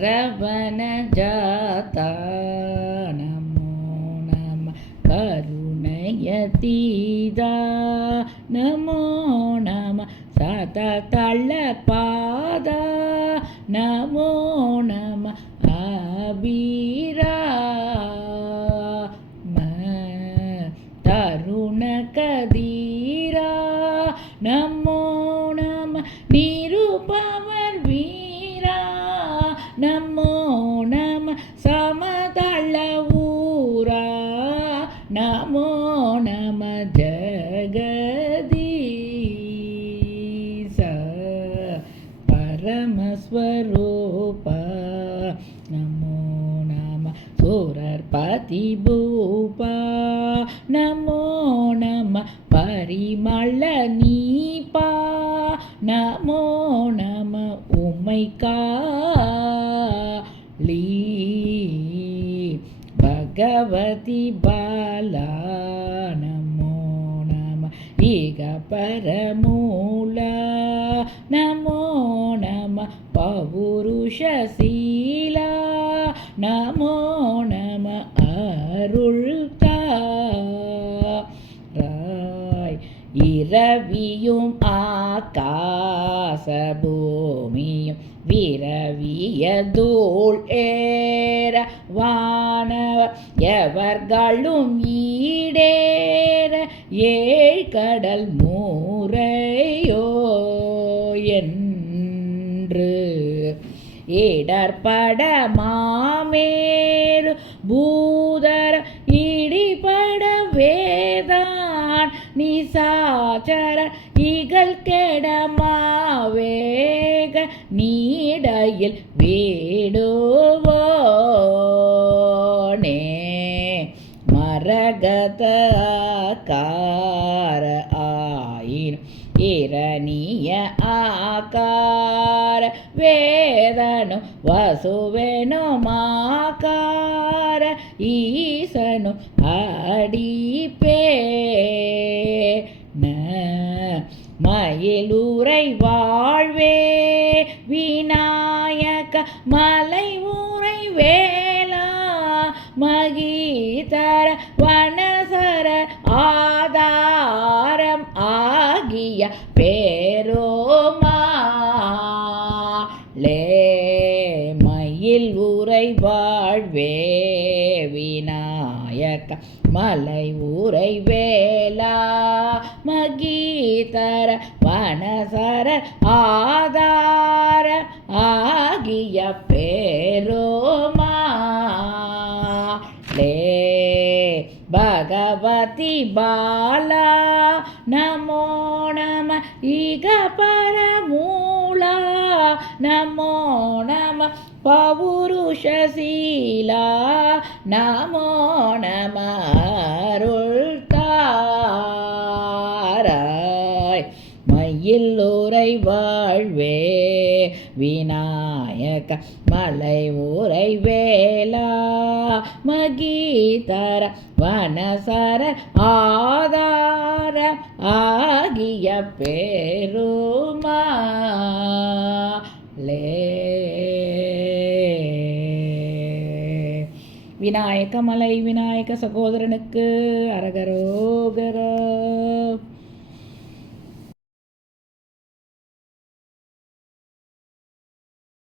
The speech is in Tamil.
சரவண ஜாதா நமோ நம கருணயதீதா நமோ நம சததள பாதா நமோ நம அபிராம தருண கதீரா நமோ நம நிருபவர் வீரா நமோ நம சமதள ஊரா நமோ நம ஜகதீச பரமஸ்வரூபா நமோ நம சுரர்பதி பூபா நமோ நம பரிமள நீபா நமோ நம உமைகாளி பகவதி பாலா நமோ நம ஈக பரமூலா நமோ நம பௌருஷசீலா நமோ நம அருள்தாராய் இரவியும் ஆகாச பூமியும் விரவிய தூள் ஏற வானவர் எவர்களும் ஈடேற ஏழ்கடல் மூரையோ என்று இடர்பட மாமேரு பூதர இடிபட வேதான் நிசாச்சர இகழ் கெடமாவேக நீடையில் வேடுவோனே மரகத ஆகார ஆயினும் இரணிய ஆகார வேதனும் வசுவெனும் ஆகார ஈசனும் அடிப்பேன மயிலுரை வாழ்வே விநாயக மலை ஊரை வேளா மகீதர வனசர ஆதாரம் ஆகிய பேரோமாளே மயில் உரை வாழ்வே விநாயக மலை ஊரை வேளா மகீதர வனசர ஆதார ஆகிய பேரோமாளே பகவதி பாலா நமோ நம ஈக பரமூலா நமோ நம பௌருஷசீலா நமோ நம அருள்தாராய் மயிலுரை வாழ்வே விநாயக மலை ஊரை வேளா மகீதர வனசர ஆதார ஆகிய பேருமாளே விநாயக மலை விநாயக சகோதரனுக்கு அரகரோகரா.